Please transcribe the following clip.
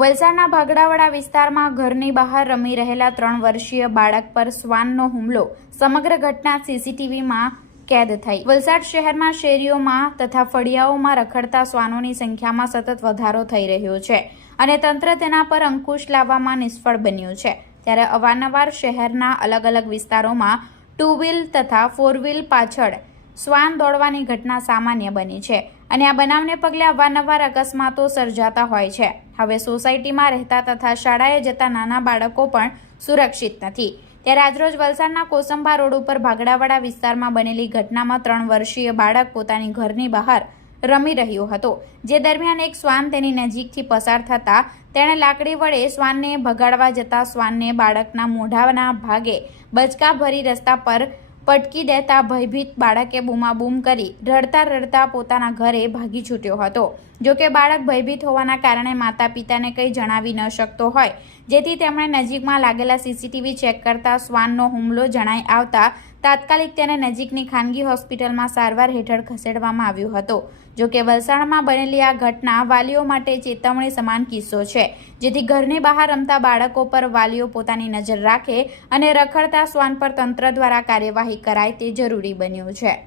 વલસાડના ભાગડાવાડા વિસ્તારમાં ઘરની બહાર રમી રહેલા 3 વર્ષીય બાળક પર શ્વાનનો હુમલો. સમગ્ર ઘટના સીસીટીવીમાં કેદ થઈ. વલસાડ શહેરમાં શેરીઓમાં તથા ફળિયાઓમાં રખડતા શ્વાનોની સંખ્યામાં સતત વધારો થઈ રહ્યો છે અને તંત્ર તેના પર અંકુશ લાવવામાં નિષ્ફળ બન્યું છે. ત્યારે અવારનવાર શહેરના અલગ અલગ વિસ્તારોમાં 2 વ્હીલ તથા 4 વ્હીલ પાછળ શ્વાન દોડવાની ઘટના સામાન્ય બની છે અને આ બનાવને પગલે અવારનવાર અકસ્માતો સર્જાતા હોય છે. હવે સોસાયટીમાં રહેતા તથા શાળાએ જતા નાના બાળકો પણ સુરક્ષિત નથી. ત્યારે આજરોજ વલસાડના કોસંબા રોડ ઉપર ભાગડાવાડા વિસ્તારમાં બનેલી ઘટનામાં 3 વર્ષીય બાળક પોતાની ઘરની બહાર રમી રહ્યો હતો, જે દરમિયાન એક શ્વાન તેની નજીકથી પસાર થતા તેણે લાકડી વડે શ્વાનને ભગાડવા જતા શ્વાનને બાળકના મોઢાના ભાગે બચકા ભરી રસ્તા પર પટકી દેતા ભયભીત બાળકે બૂમાબૂમ કરી રડતા રડતા પોતાના ઘરે ભાગી છૂટ્યો હતો. જોકે બાળક ભયભીત હોવાના કારણે માતા પિતાને કંઈ જણાવી ન શકતો હોય, જેથી તેમણે નજીકમાં લાગેલા સીસીટીવી ચેક કરતા શ્વાનનો હુમલો જણાઈ આવતા તાત્કાલિક તેને નજીકની ખાનગી હોસ્પિટલમાં સારવાર હેઠળ ખસેડવામાં આવ્યો હતો. જોકે વલસાડમાં બનેલી આ ઘટના વાલીઓ માટે ચેતવણી સમાન કિસ્સો છે, જેથી ઘરની બહાર રમતા બાળકો પર વાલીઓ પોતાની નજર રાખે અને રખડતા શ્વાન પર તંત્ર દ્વારા કાર્યવાહી કરાય તે જરૂરી બન્યું છે.